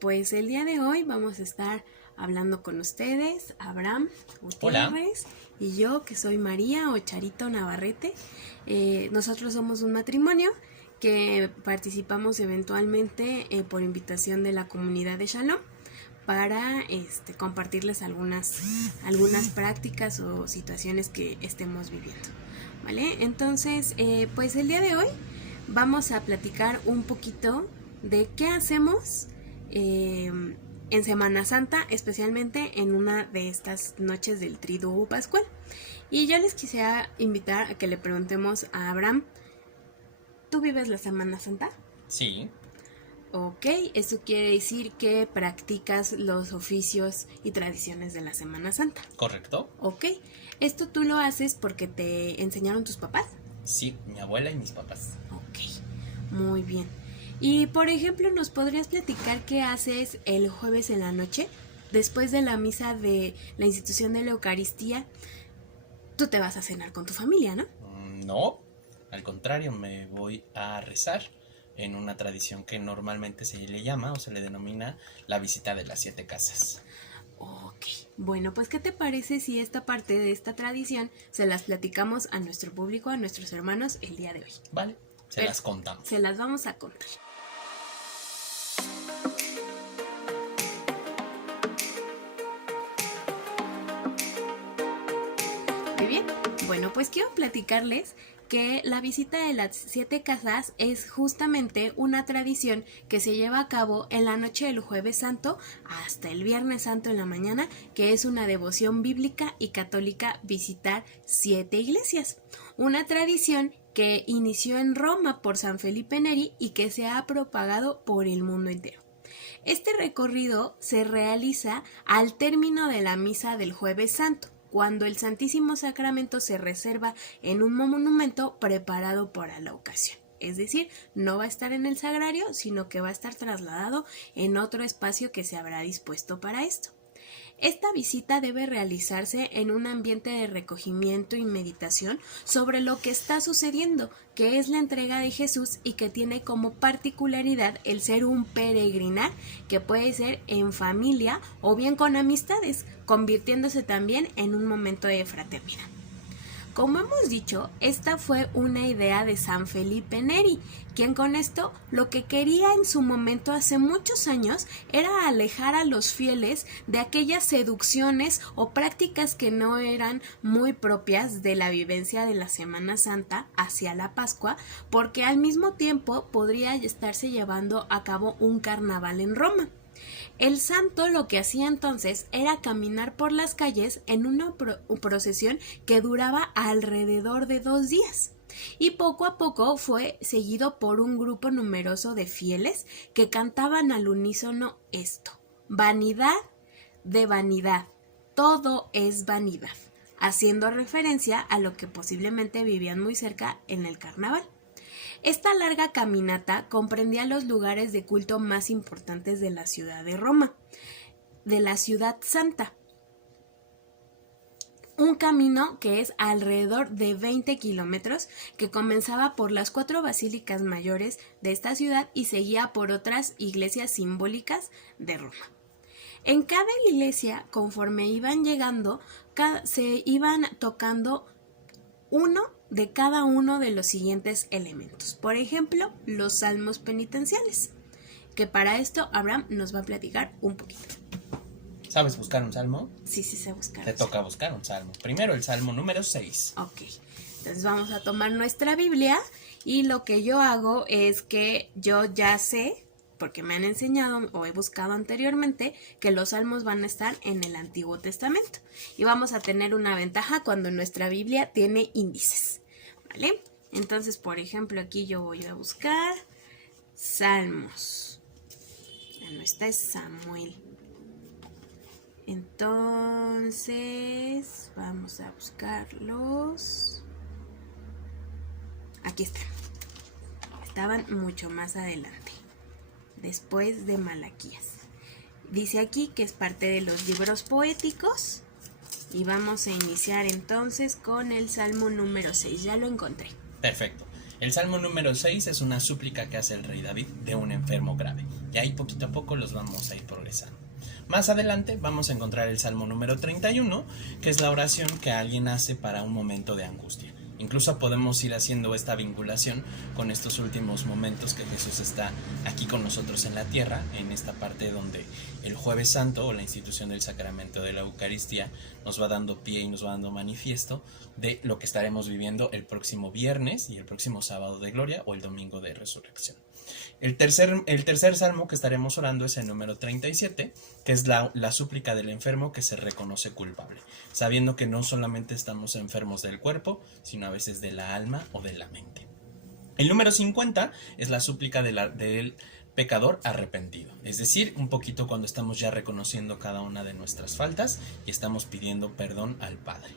Pues el día de hoy vamos a estar hablando con ustedes, Abraham Gutiérrez. Hola. Y yo, que soy María o Charito Navarrete. Nosotros somos un matrimonio que participamos eventualmente por invitación de la comunidad de Shalom para compartirles algunas prácticas o situaciones que estemos viviendo, ¿vale? Entonces, pues el día de hoy vamos a platicar un poquito de qué hacemos en Semana Santa, especialmente en una de estas noches del Triduo Pascual. Y yo les quisiera invitar a que le preguntemos a Abraham, ¿tú vives la Semana Santa? Sí. Ok, eso quiere decir que practicas los oficios y tradiciones de la Semana Santa. Correcto. Ok, ¿esto tú lo haces porque te enseñaron tus papás? Sí, mi abuela y mis papás. Ok, muy bien. Y por ejemplo, ¿nos podrías platicar qué haces el jueves en la noche? Después de la misa de la institución de la Eucaristía, tú te vas a cenar con tu familia, ¿no? No, al contrario, me voy a rezar en una tradición que normalmente se le llama o se le denomina la visita de las 7 casas. Ok, bueno, pues ¿qué te parece si esta parte de esta tradición se las platicamos a nuestro público, a nuestros hermanos el día de hoy? Vale, las contamos. Se las vamos a contar. Muy bien, bueno, pues quiero platicarles que la visita de las 7 casas es justamente una tradición que se lleva a cabo en la noche del Jueves Santo hasta el Viernes Santo en la mañana, que es una devoción bíblica y católica visitar 7 iglesias. Una tradición que inició en Roma por San Felipe Neri y que se ha propagado por el mundo entero. Este recorrido se realiza al término de la misa del Jueves Santo, cuando el Santísimo Sacramento se reserva en un monumento preparado para la ocasión. Es decir, no va a estar en el sagrario, sino que va a estar trasladado en otro espacio que se habrá dispuesto para esto. Esta visita debe realizarse en un ambiente de recogimiento y meditación sobre lo que está sucediendo, que es la entrega de Jesús y que tiene como particularidad el ser un peregrinar que puede ser en familia o bien con amistades, convirtiéndose también en un momento de fraternidad. Como hemos dicho, esta fue una idea de San Felipe Neri, quien con esto lo que quería en su momento hace muchos años era alejar a los fieles de aquellas seducciones o prácticas que no eran muy propias de la vivencia de la Semana Santa hacia la Pascua, porque al mismo tiempo podría estarse llevando a cabo un carnaval en Roma. El santo lo que hacía entonces era caminar por las calles en una procesión que duraba alrededor de 2 días. Y poco a poco fue seguido por un grupo numeroso de fieles que cantaban al unísono esto: vanidad de vanidad, todo es vanidad, haciendo referencia a lo que posiblemente vivían muy cerca en el carnaval. Esta larga caminata comprendía los lugares de culto más importantes de la ciudad de Roma, de la ciudad santa. Un camino que es alrededor de 20 kilómetros, que comenzaba por las 4 basílicas mayores de esta ciudad y seguía por otras iglesias simbólicas de Roma. En cada iglesia, conforme iban llegando, se iban tocando uno de cada uno de los siguientes elementos. Por ejemplo, los salmos penitenciales, que para esto Abraham nos va a platicar un poquito. ¿Sabes buscar un salmo? Sí, sé buscar. Te toca buscar un salmo. Primero el salmo número 6. Ok, entonces vamos a tomar nuestra Biblia y lo que yo hago es que yo ya sé, porque me han enseñado o he buscado anteriormente, que los salmos van a estar en el Antiguo Testamento. Y vamos a tener una ventaja cuando nuestra Biblia tiene índices, ¿vale? Entonces, por ejemplo, aquí yo voy a buscar Salmos. No, esta es Samuel. Entonces, vamos a buscarlos. Aquí están. Estaban mucho más adelante, después de Malaquías. Dice aquí que es parte de los libros poéticos. Y vamos a iniciar entonces con el Salmo número 6. Ya lo encontré. Perfecto. El Salmo número 6 es una súplica que hace el rey David de un enfermo grave. Y ahí poquito a poco los vamos a ir progresando. Más adelante vamos a encontrar el Salmo número 31, que es la oración que alguien hace para un momento de angustia. Incluso podemos ir haciendo esta vinculación con estos últimos momentos que Jesús está aquí con nosotros en la tierra, en esta parte donde el Jueves Santo o la institución del sacramento de la Eucaristía nos va dando pie y nos va dando manifiesto de lo que estaremos viviendo el próximo viernes y el próximo sábado de gloria o el domingo de resurrección. El tercer salmo que estaremos orando es el número 37, que es la súplica del enfermo que se reconoce culpable, sabiendo que no solamente estamos enfermos del cuerpo, sino a veces de la alma o de la mente. El número 50 es la súplica del pecador arrepentido, es decir, un poquito cuando estamos ya reconociendo cada una de nuestras faltas y estamos pidiendo perdón al Padre.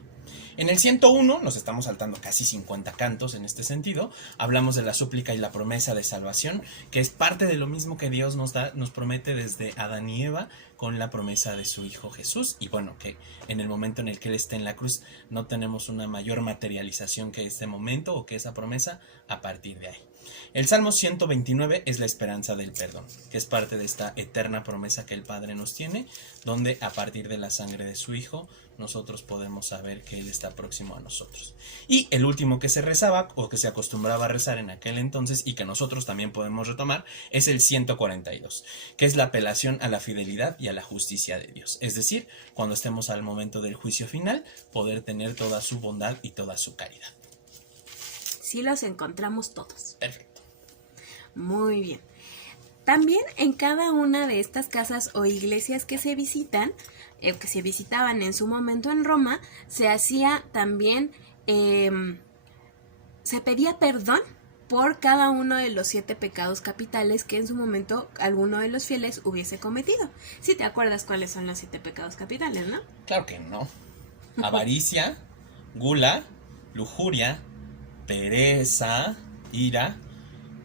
En el 101, nos estamos saltando casi 50 cantos en este sentido, hablamos de la súplica y la promesa de salvación, que es parte de lo mismo que Dios nos promete desde Adán y Eva con la promesa de su Hijo Jesús, y bueno, que en el momento en el que Él esté en la cruz no tenemos una mayor materialización que este momento o que esa promesa a partir de ahí. El Salmo 129 es la esperanza del perdón, que es parte de esta eterna promesa que el Padre nos tiene, donde a partir de la sangre de su Hijo nosotros podemos saber que Él está próximo a nosotros. Y el último que se rezaba o que se acostumbraba a rezar en aquel entonces y que nosotros también podemos retomar es el 142, que es la apelación a la fidelidad y a la justicia de Dios. Es decir, cuando estemos al momento del juicio final, poder tener toda su bondad y toda su caridad. Sí los encontramos todos. Perfecto. Muy bien. También en cada una de estas casas o iglesias que se visitan, que se visitaban en su momento en Roma, se hacía también, se pedía perdón por cada uno de los 7 pecados capitales que en su momento alguno de los fieles hubiese cometido. Si te acuerdas cuáles son los 7 pecados capitales, ¿no? Claro que no. Avaricia, gula, lujuria, pereza, ira,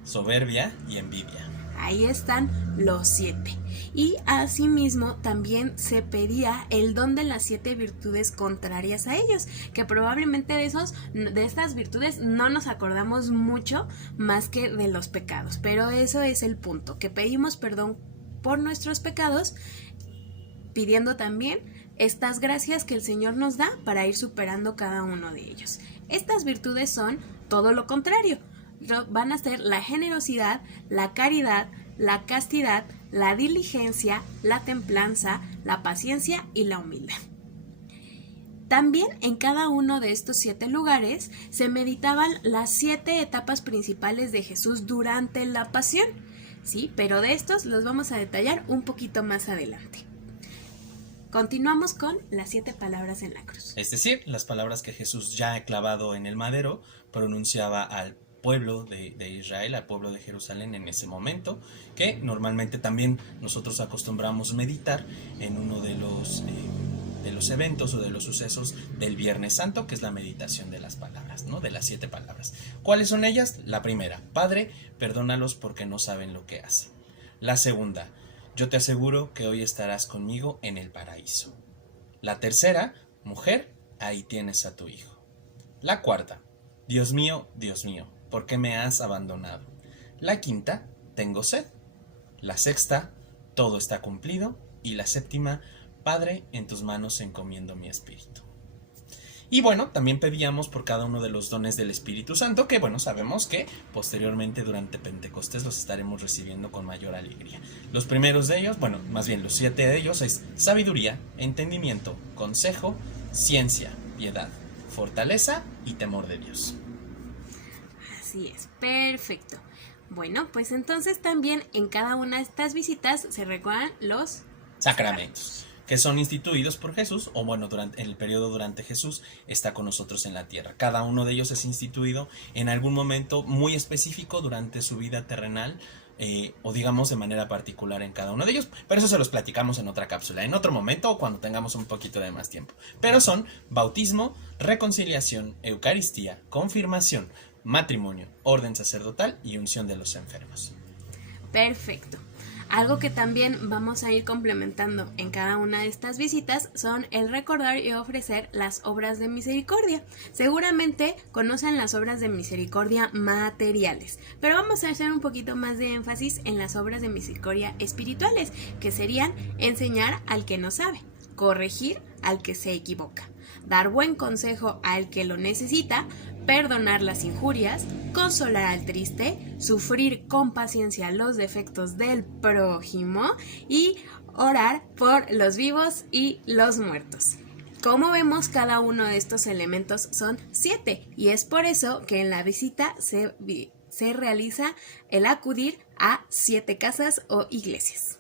soberbia y envidia. Ahí están los 7. Y asimismo también se pedía el don de las 7 virtudes contrarias a ellos, que probablemente de estas virtudes no nos acordamos mucho más que de los pecados, pero eso es el punto, que pedimos perdón por nuestros pecados, pidiendo también estas gracias que el Señor nos da para ir superando cada uno de ellos. Estas virtudes son todo lo contrario. Van a ser la generosidad, la caridad, la castidad, la diligencia, la templanza, la paciencia y la humildad. También en cada uno de estos 7 lugares se meditaban las 7 etapas principales de Jesús durante la pasión, ¿sí? Pero de estos los vamos a detallar un poquito más adelante. Continuamos con las 7 palabras en la cruz. Es decir, las palabras que Jesús ya clavado en el madero pronunciaba al pueblo de Israel, al pueblo de Jerusalén en ese momento, que normalmente también nosotros acostumbramos meditar en uno de los eventos o de los sucesos del Viernes Santo, que es la meditación de las palabras, ¿no? De las 7 palabras. ¿Cuáles son ellas? La primera, Padre, perdónalos porque no saben lo que hacen. La segunda, yo te aseguro que hoy estarás conmigo en el paraíso. La tercera, mujer, ahí tienes a tu hijo. La cuarta, Dios mío, ¿por qué me has abandonado? La quinta, tengo sed. La sexta, todo está cumplido. Y la séptima, Padre, en tus manos encomiendo mi espíritu. Y bueno, también pedíamos por cada uno de los dones del Espíritu Santo, que bueno, sabemos que posteriormente durante Pentecostés los estaremos recibiendo con mayor alegría. Los primeros de ellos, bueno, más bien los 7 de ellos es sabiduría, entendimiento, consejo, ciencia, piedad, fortaleza y temor de Dios. Así es, perfecto. Bueno, pues entonces también en cada una de estas visitas se recuerdan los sacramentos, que son instituidos por Jesús, o bueno, en el periodo durante Jesús está con nosotros en la tierra. Cada uno de ellos es instituido en algún momento muy específico durante su vida terrenal, o digamos de manera particular en cada uno de ellos, pero eso se los platicamos en otra cápsula, en otro momento o cuando tengamos un poquito de más tiempo. Pero son bautismo, reconciliación, Eucaristía, confirmación, matrimonio, orden sacerdotal y unción de los enfermos. Perfecto. Algo que también vamos a ir complementando en cada una de estas visitas son el recordar y ofrecer las obras de misericordia. Seguramente conocen las obras de misericordia materiales, pero vamos a hacer un poquito más de énfasis en las obras de misericordia espirituales, que serían enseñar al que no sabe, corregir al que se equivoca, dar buen consejo al que lo necesita, perdonar las injurias, consolar al triste, sufrir con paciencia los defectos del prójimo y orar por los vivos y los muertos. Como vemos, cada uno de estos elementos son 7 y es por eso que en la visita se realiza el acudir a 7 casas o iglesias.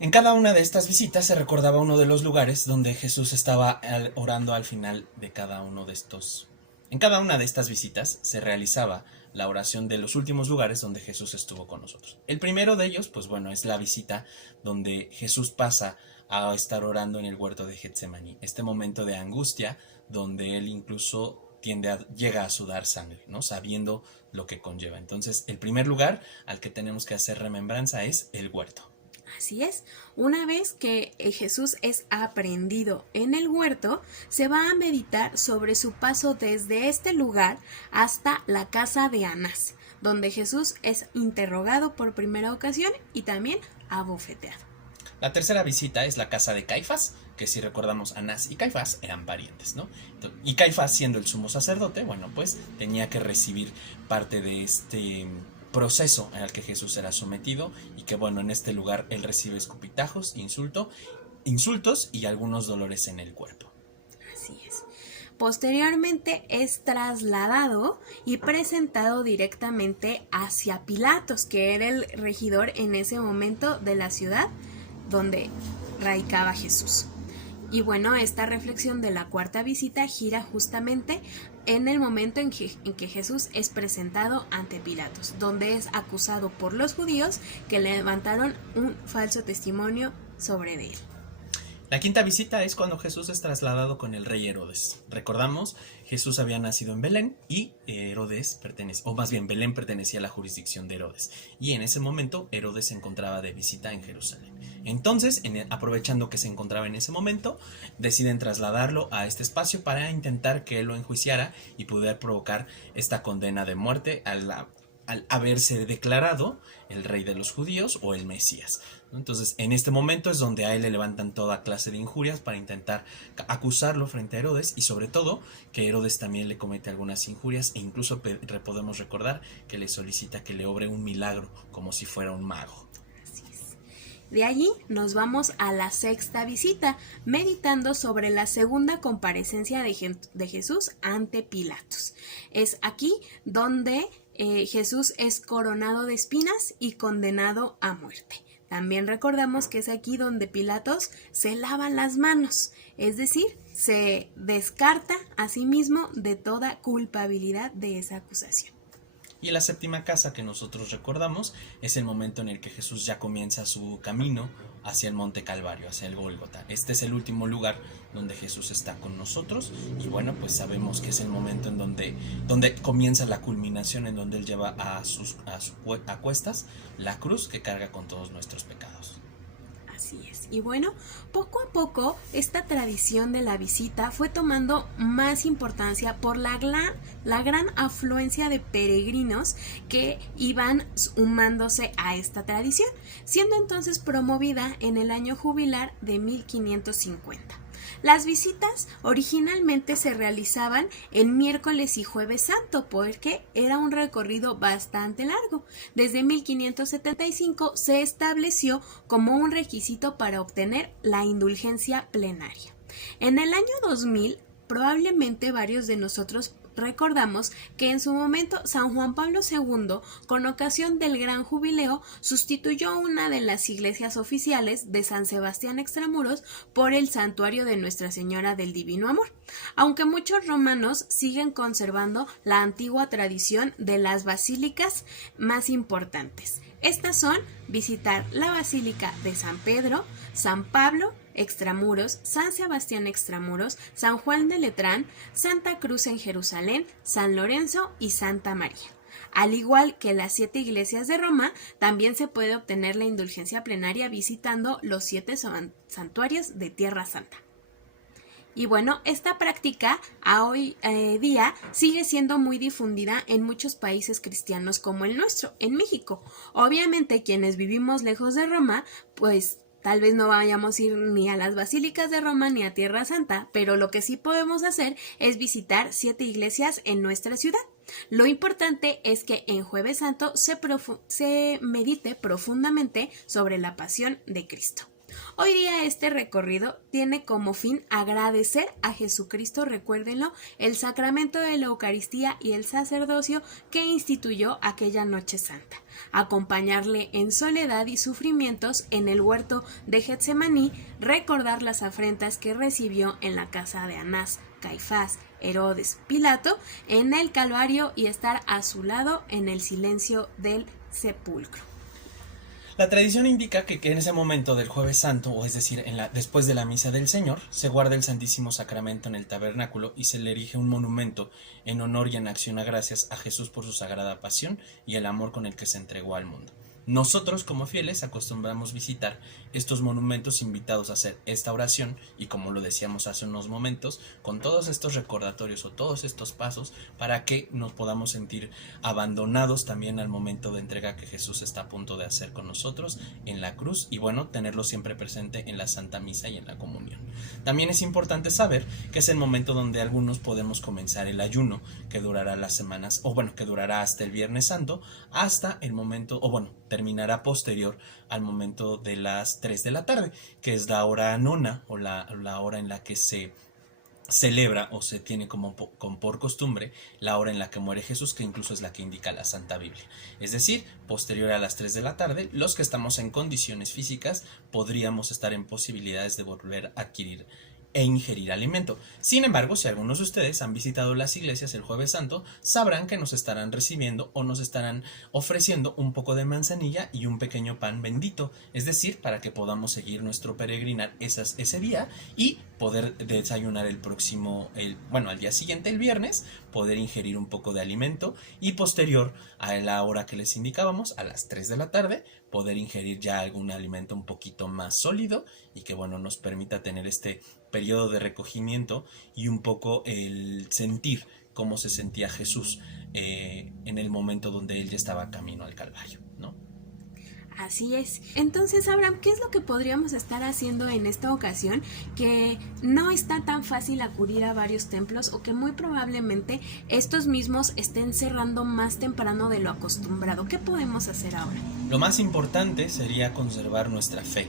En cada una de estas visitas se recordaba uno de los lugares donde Jesús estaba orando al final de cada uno de estos. En cada una de estas visitas se realizaba la oración de los últimos lugares donde Jesús estuvo con nosotros. El primero de ellos, pues bueno, es la visita donde Jesús pasa a estar orando en el huerto de Getsemaní. Este momento de angustia donde él incluso llega a sudar sangre, ¿no? Sabiendo lo que conlleva. Entonces, el primer lugar al que tenemos que hacer remembranza es el huerto. Así es, una vez que Jesús es aprehendido en el huerto, se va a meditar sobre su paso desde este lugar hasta la casa de Anás, donde Jesús es interrogado por primera ocasión y también abofeteado. La tercera visita es la casa de Caifás, que si recordamos, Anás y Caifás eran parientes, ¿no? Y Caifás, siendo el sumo sacerdote, bueno, pues tenía que recibir parte de este proceso en el que Jesús era sometido y que bueno, en este lugar él recibe escupitajos, insultos y algunos dolores en el cuerpo. Así es. Posteriormente es trasladado y presentado directamente hacia Pilatos, que era el regidor en ese momento de la ciudad donde radicaba Jesús. Y bueno, esta reflexión de la cuarta visita gira justamente en el momento en que Jesús es presentado ante Pilatos, donde es acusado por los judíos que levantaron un falso testimonio sobre él. La quinta visita es cuando Jesús es trasladado con el rey Herodes. Recordamos, Jesús había nacido en Belén y Belén pertenecía a la jurisdicción de Herodes. Y en ese momento Herodes se encontraba de visita en Jerusalén. Entonces, aprovechando que se encontraba en ese momento, deciden trasladarlo a este espacio para intentar que él lo enjuiciara y poder provocar esta condena de muerte al haberse declarado el rey de los judíos o el Mesías. Entonces, en este momento es donde a él le levantan toda clase de injurias para intentar acusarlo frente a Herodes y sobre todo que Herodes también le comete algunas injurias e incluso podemos recordar que le solicita que le obre un milagro como si fuera un mago. De allí nos vamos a la sexta visita, meditando sobre la segunda comparecencia de Jesús ante Pilatos. Es aquí donde Jesús es coronado de espinas y condenado a muerte. También recordamos que es aquí donde Pilatos se lava las manos, es decir, se descarta a sí mismo de toda culpabilidad de esa acusación. Y la séptima casa que nosotros recordamos es el momento en el que Jesús ya comienza su camino hacia el Monte Calvario, hacia el Gólgota. Este es el último lugar donde Jesús está con nosotros y bueno, pues sabemos que es el momento en donde comienza la culminación, en donde Él lleva a cuestas la cruz que carga con todos nuestros pecados. Así es. Y bueno, poco a poco esta tradición de la visita fue tomando más importancia por la gran afluencia de peregrinos que iban sumándose a esta tradición, siendo entonces promovida en el año jubilar de 1550. Las visitas originalmente se realizaban en miércoles y jueves santo porque era un recorrido bastante largo. Desde 1575 se estableció como un requisito para obtener la indulgencia plenaria. En el año 2000, probablemente varios de nosotros recordamos que en su momento San Juan Pablo II, con ocasión del Gran Jubileo, sustituyó una de las iglesias oficiales de San Sebastián Extramuros por el santuario de Nuestra Señora del Divino Amor, aunque muchos romanos siguen conservando la antigua tradición de las basílicas más importantes. Estas son visitar la Basílica de San Pedro, San Pablo Extramuros, San Sebastián Extramuros, San Juan de Letrán, Santa Cruz en Jerusalén, San Lorenzo y Santa María. Al igual que las 7 iglesias de Roma, también se puede obtener la indulgencia plenaria visitando los 7 santuarios de Tierra Santa. Y bueno, esta práctica a hoy día sigue siendo muy difundida en muchos países cristianos como el nuestro, en México. Obviamente quienes vivimos lejos de Roma, pues tal vez no vayamos a ir ni a las basílicas de Roma ni a Tierra Santa, pero lo que sí podemos hacer es visitar 7 iglesias en nuestra ciudad. Lo importante es que en Jueves Santo se medite profundamente sobre la pasión de Cristo. Hoy día este recorrido tiene como fin agradecer a Jesucristo, recuérdenlo, el sacramento de la Eucaristía y el sacerdocio que instituyó aquella noche santa, acompañarle en soledad y sufrimientos en el huerto de Getsemaní, recordar las afrentas que recibió en la casa de Anás, Caifás, Herodes, Pilato, en el Calvario y estar a su lado en el silencio del sepulcro. La tradición indica que en ese momento del Jueves Santo, o es decir, después de la Misa del Señor, se guarda el Santísimo Sacramento en el tabernáculo y se le erige un monumento en honor y en acción a gracias a Jesús por su sagrada pasión y el amor con el que se entregó al mundo. Nosotros, como fieles, acostumbramos visitar estos monumentos invitados a hacer esta oración y, como lo decíamos hace unos momentos, con todos estos recordatorios o todos estos pasos para que nos podamos sentir abandonados también al momento de entrega que Jesús está a punto de hacer con nosotros en la cruz y, bueno, tenerlo siempre presente en la Santa Misa y en la comunión. También es importante saber que es el momento donde algunos podemos comenzar el ayuno que durará las semanas, o bueno, que durará hasta el Viernes Santo, hasta el momento, o bueno, terminará posterior al momento de las 3 de la tarde, que es la hora nona o la hora en la que se celebra o se tiene como por costumbre la hora en la que muere Jesús, que incluso es la que indica la Santa Biblia. Es decir, posterior a las 3 de la tarde, los que estamos en condiciones físicas podríamos estar en posibilidades de volver a adquirir e ingerir alimento. Sin embargo, si algunos de ustedes han visitado las iglesias el Jueves Santo, sabrán que nos estarán recibiendo o nos estarán ofreciendo un poco de manzanilla y un pequeño pan bendito, es decir, para que podamos seguir nuestro peregrinar ese día y poder desayunar al día siguiente, el viernes, poder ingerir un poco de alimento y posterior a la hora que les indicábamos, a las 3 de la tarde, poder ingerir ya algún alimento un poquito más sólido y que, bueno, nos permita tener este periodo de recogimiento y un poco el sentir cómo se sentía Jesús en el momento donde él ya estaba camino al Calvario, ¿no? Así es. Entonces, Abraham, ¿qué es lo que podríamos estar haciendo en esta ocasión que no está tan fácil acudir a varios templos o que muy probablemente estos mismos estén cerrando más temprano de lo acostumbrado? ¿Qué podemos hacer ahora? Lo más importante sería conservar nuestra fe,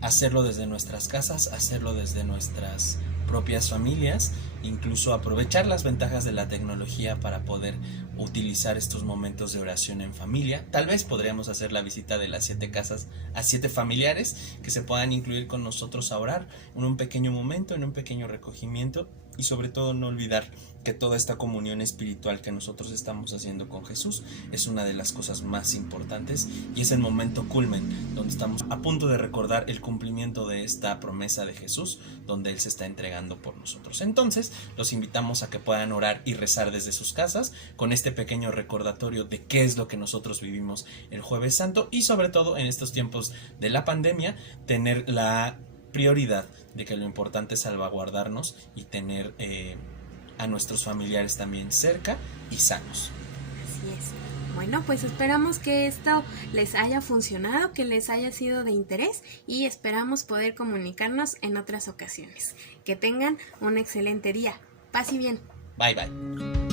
hacerlo desde nuestras casas, hacerlo desde nuestras propias familias, incluso aprovechar las ventajas de la tecnología para poder utilizar estos momentos de oración en familia. Tal vez podríamos hacer la visita de las 7 casas a 7 familiares que se puedan incluir con nosotros a orar en un pequeño momento, en un pequeño recogimiento y sobre todo no olvidar que toda esta comunión espiritual que nosotros estamos haciendo con Jesús es una de las cosas más importantes y es el momento culmen donde estamos a punto de recordar el cumplimiento de esta promesa de Jesús donde Él se está entregando por nosotros. Entonces los invitamos a que puedan orar y rezar desde sus casas con este pequeño recordatorio de qué es lo que nosotros vivimos el Jueves Santo y sobre todo en estos tiempos de la pandemia tener la prioridad de que lo importante es salvaguardarnos y tener a nuestros familiares también cerca y sanos. Así es. Bueno, pues esperamos que esto les haya funcionado, que les haya sido de interés y esperamos poder comunicarnos en otras ocasiones. Que tengan un excelente día. Paz y bien. Bye bye.